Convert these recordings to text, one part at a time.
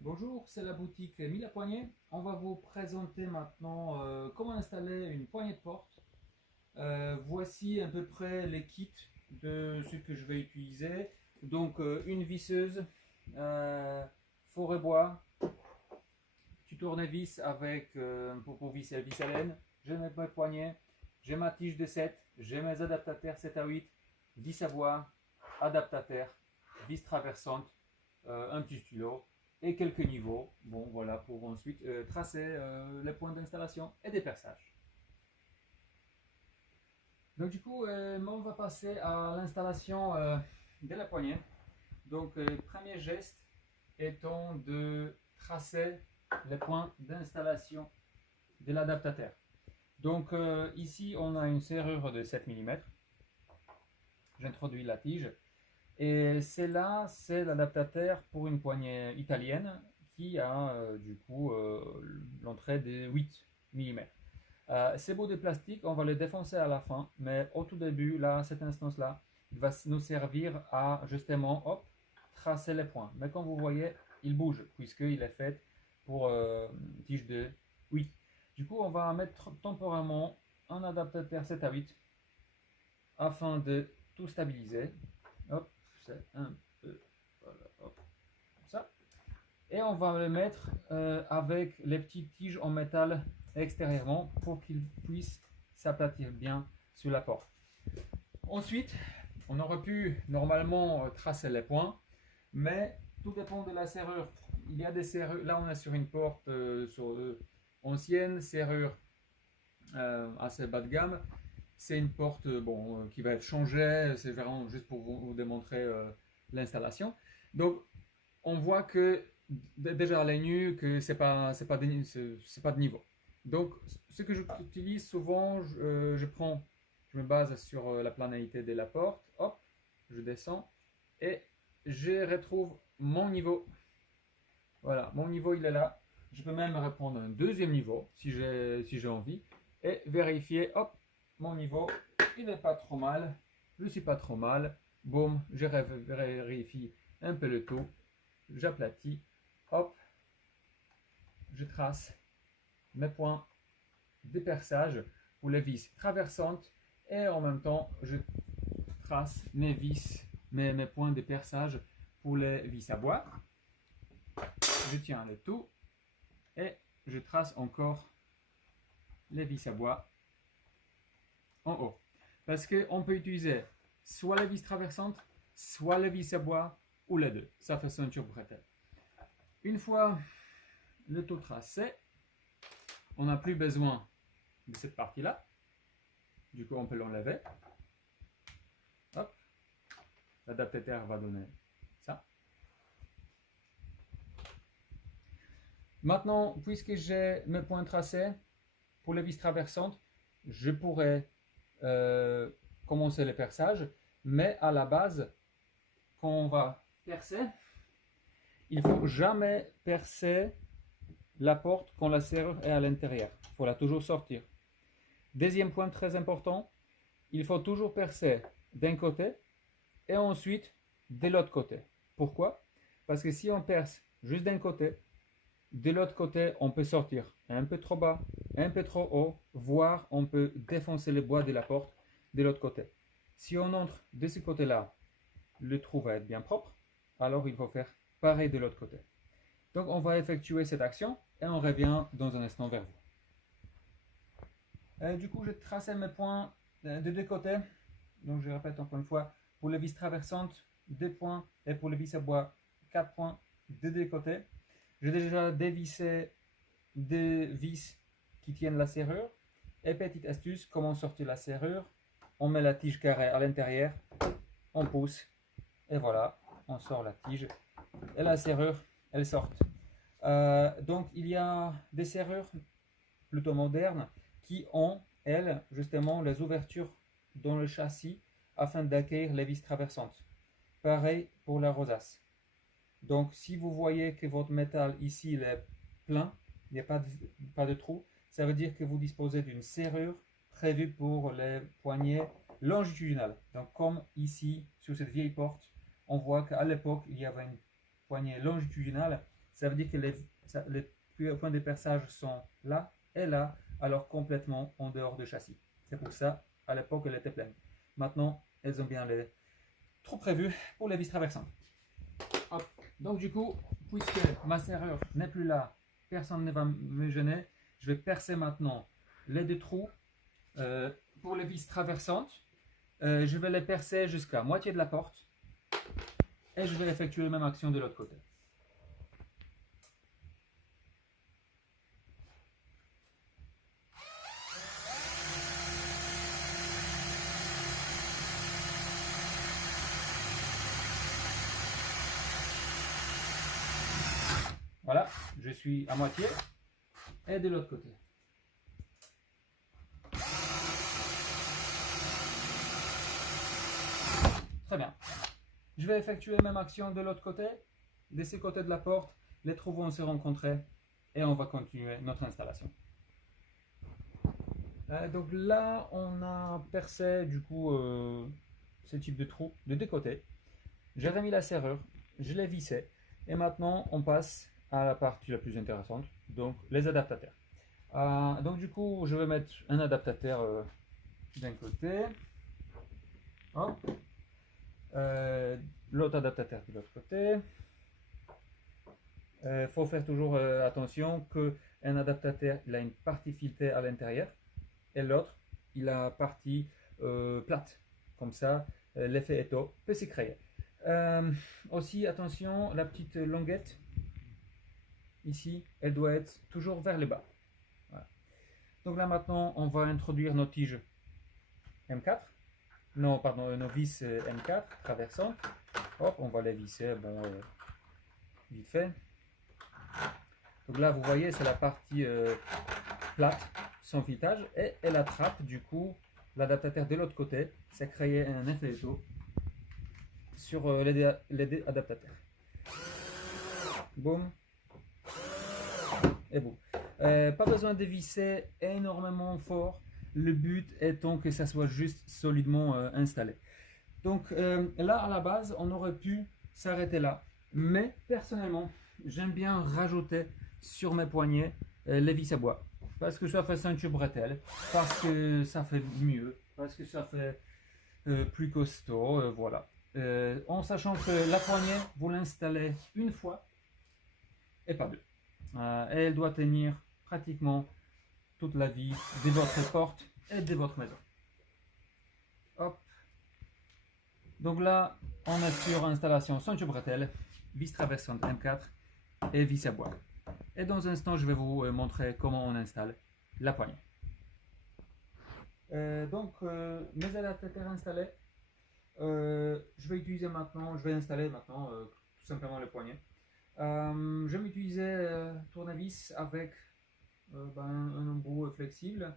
Bonjour, c'est la boutique Mille à Poignée. On va vous présenter maintenant comment installer une poignée de porte. Voici à peu près les kits de ce que je vais utiliser. Donc une visseuse, forêt bois, petit tournevis avec pour visser la vis à laine. J'ai mes poignets, j'ai ma tige de 7, j'ai mes adaptateurs 7 à 8, vis à bois, adaptateur, vis traversante, un petit stylo et quelques niveaux. Bon, voilà, pour ensuite tracer les points d'installation et des perçages. Donc, du coup, on va passer à l'installation de la poignée. Donc, premier geste étant de tracer les points d'installation de l'adaptateur. Donc, ici, on a une serrure de 7 mm. J'introduis la tige. Et celle-là, c'est l'adaptateur pour une poignée italienne qui a du coup l'entrée de 8 mm. Ces bouts de plastique, on va les défoncer à la fin, mais au tout début, là, cette instance-là, il va nous servir à justement, hop, tracer les points. Mais comme vous voyez, il bouge puisqu'il est fait pour tige de 8. Du coup, on va mettre temporairement un adaptateur 7 à 8 afin de tout stabiliser. Hop, c'est un peu, voilà, hop, comme ça. Et on va le mettre avec les petites tiges en métal extérieurement pour qu'il puisse s'aplatir bien sur la porte. Ensuite, on aurait pu normalement tracer les points, mais tout dépend de la serrure. Il y a des serrures, là on est sur une porte ancienne, serrure assez bas de gamme. C'est une porte qui va être changée, c'est vraiment juste pour vous démontrer l'installation. Donc on voit que déjà à l'œil nu que c'est pas de niveau. Donc ce que j'utilise souvent, je me base sur la planarité de la porte, hop, je descends et je retrouve mon niveau. Voilà, mon niveau il est là. Je peux même reprendre un deuxième niveau si j'ai envie et vérifier, hop, mon niveau, il n'est pas trop mal, je ne suis pas trop mal. Boum, je vérifie un peu le tout, j'aplatis, hop, je trace mes points de perçage pour les vis traversantes et en même temps je trace mes points de perçage pour les vis à bois. Je tiens le tout et je trace encore les vis à bois en haut. Parce qu'on peut utiliser soit les vis traversantes, soit les vis à bois, ou les deux. Ça fait ceinture bretelle. Une fois le tout tracé, on n'a plus besoin de cette partie-là. Du coup, on peut l'enlever. Hop. L'adaptateur va donner ça. Maintenant, puisque j'ai mes points tracés pour les vis traversantes, je pourrais commencer le perçage, mais à la base, quand on va percer, il ne faut jamais percer la porte quand la serrure est à l'intérieur. Il faut la toujours sortir. Deuxième point très important, il faut toujours percer d'un côté et ensuite de l'autre côté. Pourquoi? Parce que si on perce juste d'un côté, de l'autre côté, on peut sortir un peu trop bas, un peu trop haut, voire on peut défoncer le bois de la porte de l'autre côté. Si on entre de ce côté-là, le trou va être bien propre, alors il faut faire pareil de l'autre côté. Donc on va effectuer cette action et on revient dans un instant vers vous. Du coup, j'ai tracé mes points de deux côtés. Donc je répète encore une fois, pour les vis traversantes, 2 points et pour les vis à bois, 4 points de deux côtés. J'ai déjà dévissé des vis qui tiennent la serrure. Et petite astuce, comment sortir la serrure? On met la tige carrée à l'intérieur, on pousse et voilà, on sort la tige et la serrure, elle sort. Donc il y a des serrures plutôt modernes qui ont, elles, justement, les ouvertures dans le châssis afin d'accueillir les vis traversantes. Pareil pour la rosace. Donc si vous voyez que votre métal ici il est plein, il n'y a pas de trou, ça veut dire que vous disposez d'une serrure prévue pour les poignées longitudinales. Donc comme ici sur cette vieille porte, on voit qu'à l'époque il y avait une poignée longitudinale. Ça veut dire que les points de perçage sont là et là, alors complètement en dehors du châssis. C'est pour ça, à l'époque, elle était pleine. Maintenant, elles ont bien les trous prévus pour les vis traversantes. Hop. Donc du coup, puisque ma serrure n'est plus là, personne ne va me gêner, je vais percer maintenant les deux trous pour les vis traversantes. Je vais les percer jusqu'à moitié de la porte et je vais effectuer la même action de l'autre côté. Voilà, je suis à moitié et de l'autre côté. Très bien. Je vais effectuer la même action de l'autre côté. De ce côté de la porte, les trous vont se rencontrer et on va continuer notre installation. Donc là, on a percé du coup ce type de trou de deux côtés. J'ai remis la serrure, je l'ai vissé et maintenant on passe à la partie la plus intéressante, donc les adaptateurs. Donc du coup, je vais mettre un adaptateur d'un côté. Hop. L'autre adaptateur de l'autre côté. Faut faire toujours attention qu'un adaptateur il a une partie filetée à l'intérieur et l'autre il a partie plate. Comme ça, l'effet étau peut s'y créer. Aussi, attention, la petite languette ici, elle doit être toujours vers le bas. Voilà. Donc là maintenant, on va introduire nos tiges M4. Non, pardon, nos vis M4 traversantes. Hop, on va les visser, bon, vite fait. Donc là, vous voyez, c'est la partie plate, sans filetage, et elle attrape du coup l'adaptateur de l'autre côté. Ça crée un effet étau sur les adaptateurs. Boum. Et boum. Pas besoin de visser énormément fort. Le but étant que ça soit juste solidement installé. Donc là, à la base, on aurait pu s'arrêter là. Mais personnellement, j'aime bien rajouter sur mes poignets les vis à bois. Parce que ça fait ceinture bretelle, parce que ça fait mieux, parce que ça fait plus costaud, voilà. En sachant que la poignée, vous l'installez une fois et pas deux. Et elle doit tenir pratiquement toute la vie de votre porte et de votre maison. Hop. Donc là, on est sur installation ceinture bretelle, vis traversante M4 et vis à bois. Et dans un instant, je vais vous montrer comment on installe la poignée. Mes adaptateurs installés, je vais installer maintenant tout simplement le poignet. Je vais utiliser tournevis avec un embout flexible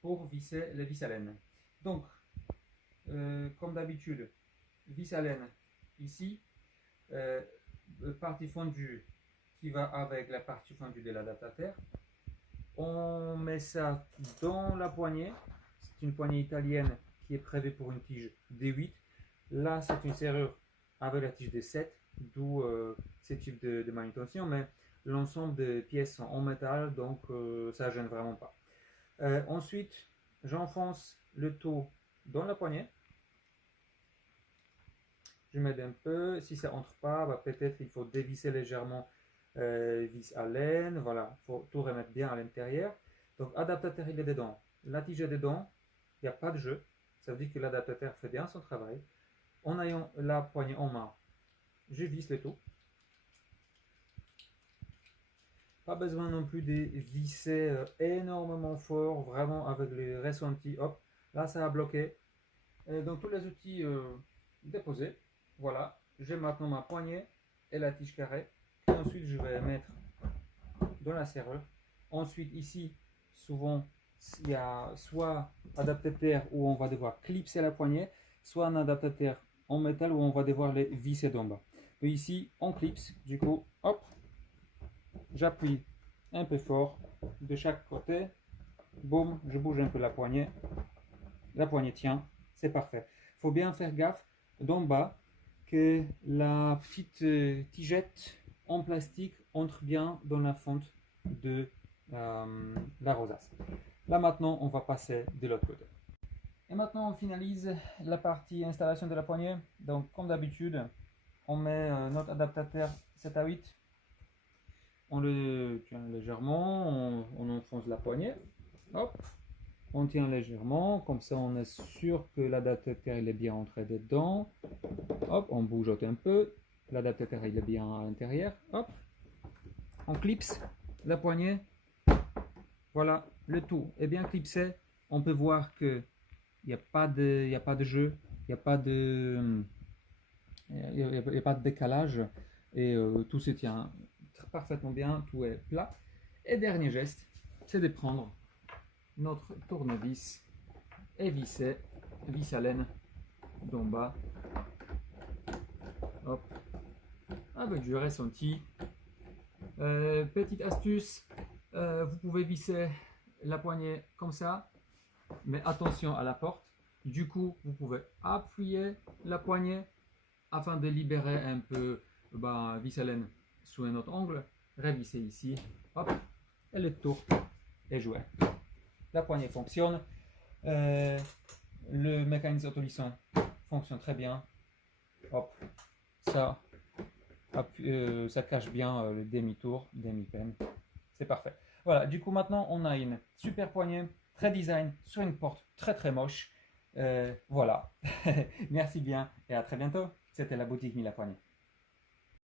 pour visser les vis à laine. Donc, comme d'habitude, vis à laine ici, partie fondue qui va avec la partie fondue de l'adaptateur. On met ça dans la poignée. C'est une poignée italienne qui est prévue pour une tige D8. Là, c'est une serrure avec la tige D7, d'où ce type de manutention, mais l'ensemble des pièces sont en métal, donc ça ne gêne vraiment pas. Ensuite, j'enfonce le tout dans la poignée. Je m'aide un peu. Si ça entre pas, peut-être il faut dévisser légèrement vis à laine. Voilà, il faut tout remettre bien à l'intérieur. Donc, adaptateur, il est dedans. La tige est dedans. Il n'y a pas de jeu. Ça veut dire que l'adaptateur fait bien son travail. En ayant la poignée en main, je visse le tout. Pas besoin non plus de visser énormément fort, vraiment avec les ressentis. Hop, là ça a bloqué. Donc tous les outils déposés. Voilà, j'ai maintenant ma poignée et la tige carrée. Et ensuite je vais mettre dans la serrure. Ensuite ici, souvent il y a soit adaptateur où on va devoir clipser la poignée, soit un adaptateur en métal où on va devoir les visser d'en bas. Et ici on clipse, du coup hop, j'appuie un peu fort de chaque côté, boum, je bouge un peu la poignée tient, c'est parfait. Il faut bien faire gaffe d'en bas que la petite tigette en plastique entre bien dans la fonte de la rosace. Là maintenant, on va passer de l'autre côté. Et maintenant, on finalise la partie installation de la poignée. Donc, comme d'habitude, on met notre adaptateur 7 à 8. On le tient légèrement, on enfonce la poignée. Hop, on tient légèrement, comme ça on est sûr que l'adaptateur il est bien entré dedans. Hop, on bougeote un peu, l'adaptateur il est bien à l'intérieur. Hop, on clipse la poignée. Voilà, le tout est bien clipsé. On peut voir que il n'y a pas de jeu, il n'y a pas de décalage et tout se tient parfaitement bien, tout est plat. Et dernier geste, c'est de prendre notre tournevis et visser, vis à laine d'en bas, hop, avec du ressenti. Petite astuce, vous pouvez visser la poignée comme ça, mais attention à la porte. Du coup, vous pouvez appuyer la poignée afin de libérer un peu vis à laine sous un autre angle. Révisser ici, hop, et le tour est joué. La poignée fonctionne, le mécanisme autolissant fonctionne très bien. Hop, ça cache bien le demi-tour, demi-peine. C'est parfait. Voilà, du coup maintenant on a une super poignée, très design, sur une porte très très moche. Voilà, merci bien et à très bientôt. C'était la boutique Mille la Poignée.